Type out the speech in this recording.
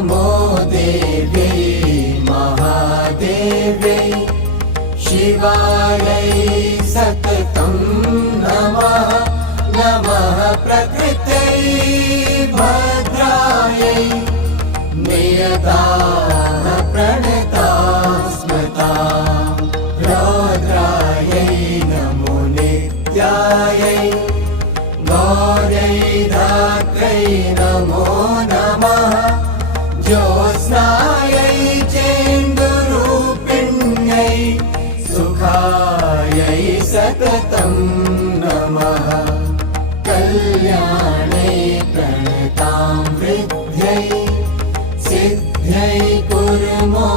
नमो देव्यै महादेव्यै शिवायै सततं नमः नमः प्रकृत्यै भद्रायै नियताः प्रणताः स्मृताः रौद्रायै नमो नित्यायै गौर्यै धात्र्यै नमो नमः ज्योत्स्नायै चेन्दुरूपिण्यै सुखायै सततं नमः कल्याणै प्रणतां वृद्ध्यै सिद्ध्यै कुर्मो